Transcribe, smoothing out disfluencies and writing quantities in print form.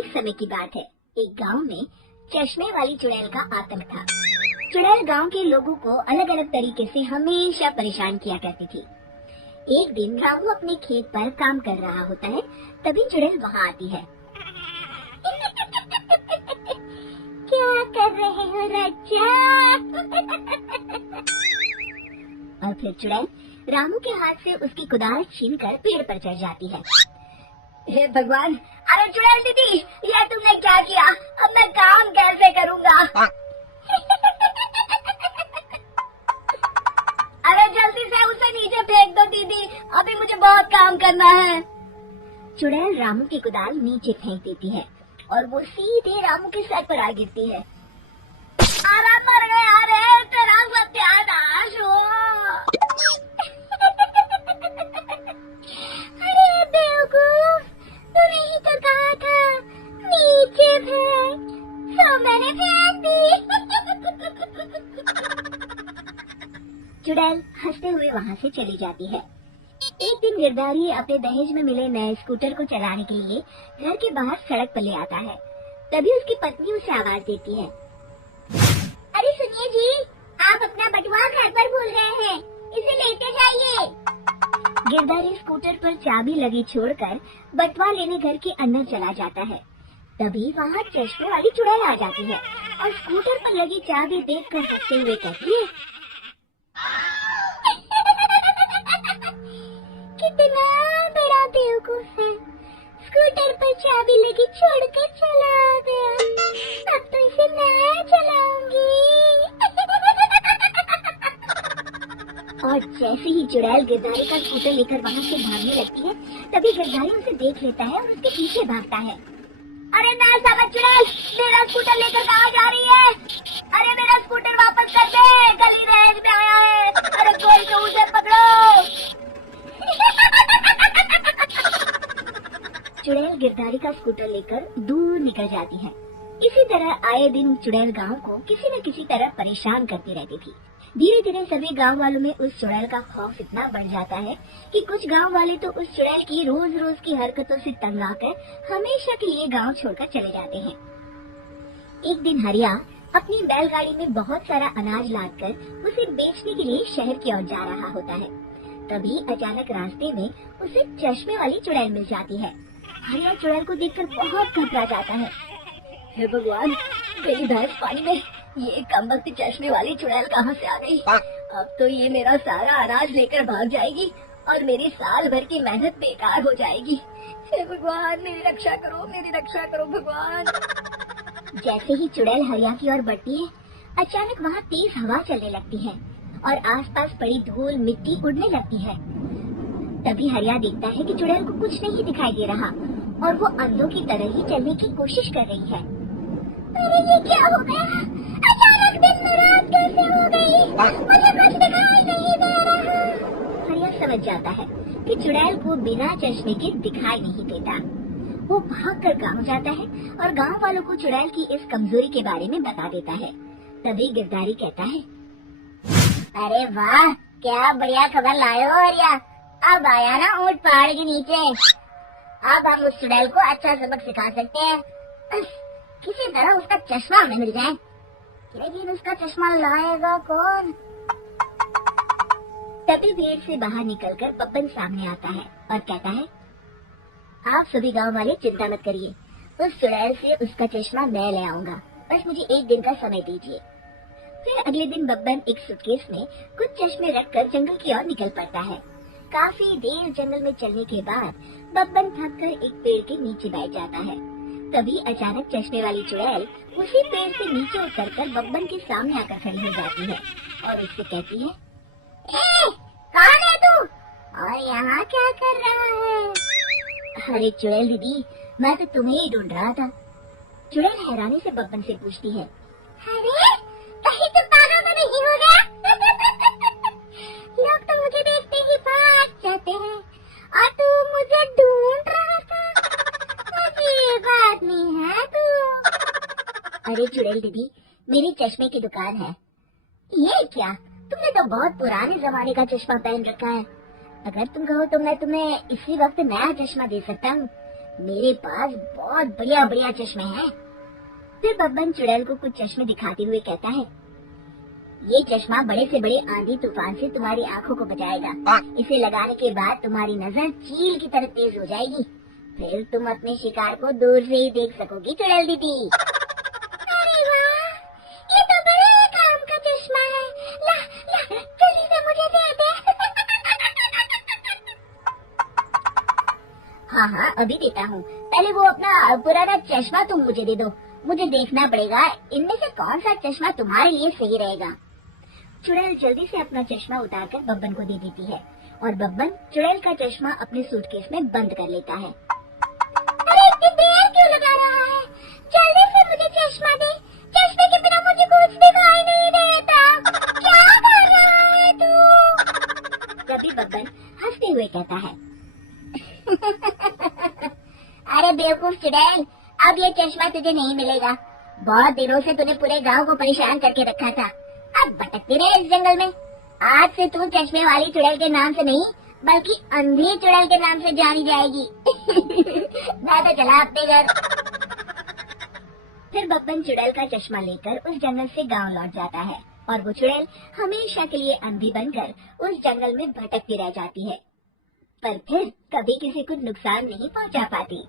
एक समय की बात है। एक गांव में चश्मे वाली चुड़ैल का आतंक था। चुड़ैल गांव के लोगों को अलग अलग तरीके से हमेशा परेशान किया करती थी। एक दिन रामू अपने खेत पर काम कर रहा होता है, तभी चुड़ैल वहाँ आती है। क्या कर रहे हो राजा? और फिर चुड़ैल रामू के हाथ से उसकी कुदाल छीनकर पेड़ पर चढ़ जाती है। हे भगवान! अरे चुड़ैल दीदी, ये तुमने क्या किया? अब मैं काम कैसे करूँगा? अरे जल्दी से उसे नीचे फेंक दो दीदी, अभी मुझे बहुत काम करना है। चुड़ैल रामू की कुदाल नीचे फेंक देती है और वो सीधे रामू के सर पर आ गिरती है। अरे मर गया रे, तेरा सत्यानाश हो। अरे बेवकूफ, तूने ही तो कहा था नीचे फेंक, तो मैंने फेंक दी। चुड़ैल हंसते हुए वहाँ से चली जाती है। एक दिन गिरधारी अपने दहेज में मिले नए स्कूटर को चलाने के लिए घर के बाहर सड़क पर ले आता है। तभी उसकी पत्नी उसे आवाज देती है। अरे सुनिए जी, आप अपना बटुआ घर पर भूल गए हैं, इसे लेते जाइए। गिरधारी स्कूटर पर चाबी लगी छोड़कर बटुआ लेने घर के अंदर चला जाता है। तभी वहाँ चश्मे वाली चुड़ैल आ जाती है और स्कूटर पर लगी चाबी देखकर हंसते हुए कहती है, कितना बड़ा बेवकूफ है, स्कूटर पर चाबी लगी छोड़कर चला गया। अब तो इसे मैं चलाऊंगी। और जैसे ही चुड़ैल गिरधारी का स्कूटर लेकर वहाँ से भागने लगती है, तभी गिरधारी उसे देख लेता है और उसके पीछे भागता है। अरे ना साबत चुड़ैल, मेरा स्कूटर लेकर कहाँ जा रही है? अरे मेरा स्कूटर वापस कर दे, गली रेंज में आया है। अरे कोई तो उसे पकड़ो। चुड़ैल गिरधारी का स्कूटर लेकर दूर निकल जाती है। इसी तरह आए दिन चुड़ैल गांव को किसी न किसी तरह परेशान करती रहती थी। धीरे धीरे सभी गांव वालों में उस चुड़ैल का खौफ इतना बढ़ जाता है कि कुछ गांव वाले तो उस चुड़ैल की रोज रोज की हरकतों से तंग आकर हमेशा के लिए गांव छोड़कर चले जाते हैं। एक दिन हरिया अपनी बैलगाड़ी में बहुत सारा अनाज लादकर उसे बेचने के लिए शहर की ओर जा रहा होता है। तभी अचानक रास्ते में उसे चश्मे वाली चुड़ैल मिल जाती है। हरिया चुड़ैल को देखकर बहुत घबरा जाता है। हे भगवान, मेरी भैंस पानी में, ये कमबख्त चश्मे वाली चुड़ैल कहाँ से आ गई? अब तो ये मेरा सारा अनाज लेकर भाग जाएगी और मेरी साल भर की मेहनत बेकार हो जाएगी। हे भगवान, मेरी रक्षा करो, मेरी रक्षा करो भगवान। जैसे ही चुड़ैल हरिया की ओर बढ़ती है, अचानक वहाँ तेज हवा चलने लगती है और आसपास पड़ी धूल मिट्टी उड़ने लगती है। तभी हरिया देखता है कि चुड़ैल को कुछ नहीं दिखाई दे रहा और वो अंधों की तरह ही चलने की कोशिश कर रही है। अरे ये क्या हो गया? अचानक दिन में रात कैसे हो गई? मुझे कुछ दिखाई नहीं दे रहा। हरिया समझ जाता है कि चुड़ैल को बिना चश्मे के दिखाई नहीं देता। वो भागकर गांव जाता है और गांव वालों को चुड़ैल की इस कमजोरी के बारे में बता देता है। तभी गिरधारी कहता है, अरे वाह, क्या बढ़िया खबर लाए हो हरिया। अब आया ना ऊंट पहाड़ के नीचे। अब हम उस चुड़ैल को अच्छा सबक सिखा सकते हैं। किसी तरह उसका चश्मा हमें मिल जाए, लेकिन उसका चश्मा लाएगा कौन? तभी भीड़ से बाहर निकलकर बब्बन सामने आता है और कहता है, आप सभी गांव वाले चिंता मत करिए, उस चुड़ैल से उसका चश्मा मैं ले आऊंगा, बस मुझे एक दिन का समय दीजिए। फिर अगले दिन बब्बन एक सूटकेस में कुछ चश्मे रखकर जंगल की ओर निकल पड़ता है। काफी देर जंगल में चलने के बाद बब्बन थककर एक पेड़ के नीचे बैठ जाता है। तभी अचानक चश्मे वाली चुड़ैल उसी पेड़ से नीचे उतरकर बब्बन के सामने आकर खड़ी हो जाती है और उससे कहती है, ए, कौन है तू और यहाँ क्या कर रहा है? अरे चुड़ैल दीदी, मैं तो तुम्हें ही ढूंढ रहा था। चुड़ैल हैरानी से बब्बन से पूछती है, अरे कहीं तुम पागल तो नहीं हो गया? लोग तो मुझे देखते ही भाग जाते हैं और तू मुझे ढूंढ रहा था। अजीब आदमी है तू। अरे चुड़ैल दीदी, मेरी चश्मे की दुकान है। ये क्या, तुमने तो बहुत पुराने जमाने का चश्मा पहन रखा है। अगर तुम कहो तो मैं तुम्हें इसी वक्त नया चश्मा दे सकता हूँ, मेरे पास बहुत बढ़िया बढ़िया चश्मे हैं। फिर बब्बन चुड़ैल को कुछ चश्मे दिखाते हुए कहता है, ये चश्मा बड़े से बड़े आंधी तूफान से तुम्हारी आंखों को बचाएगा। इसे लगाने के बाद तुम्हारी नजर चील की तरह तेज हो जाएगी, फिर तुम अपने शिकार को दूर से ही देख सकोगी चुड़ैल दीदी। अरे वाह, ये तो बड़े काम का चश्मा है। ला ला जल्दी से मुझे दे दे। हाँ हाँ अभी देता हूँ, पहले वो अपना पुराना चश्मा तुम मुझे दे दो। मुझे देखना पड़ेगा इनमें से कौन सा चश्मा तुम्हारे लिए सही रहेगा। चुड़ैल जल्दी से अपना चश्मा उतारकर बब्बन को दे देती है और बब्बन चुड़ैल का चश्मा अपने सूटकेस में बंद कर लेता है। अरे इतनी देर क्यों लगा रहा है? जल्दी से मुझे चश्मा दे। चश्मे के बिना मुझे कुछ दिखाई नहीं देता। क्या कर रहा है तू? तभी बब्बन हंसते हुए कहता है, अरे बेवकूफ चुड़ैल, अब ये चश्मा तुझे नहीं मिलेगा। बहुत दिनों से तूने पूरे गांव को परेशान करके रखा था। अब भटकती रहे इस जंगल में। आज से तू चश्मे वाली चुड़ैल के नाम से नहीं बल्कि अंधी चुड़ैल के नाम से जानी जाएगी। मैं तो चला अपने घर। फिर बब्बन चुड़ैल का चश्मा लेकर उस जंगल से गांव लौट जाता है और वो चुड़ैल हमेशा के लिए अंधी बनकर उस जंगल में भटकती रह जाती है, पर फिर कभी किसी को नुकसान नहीं पहुंचा पाती।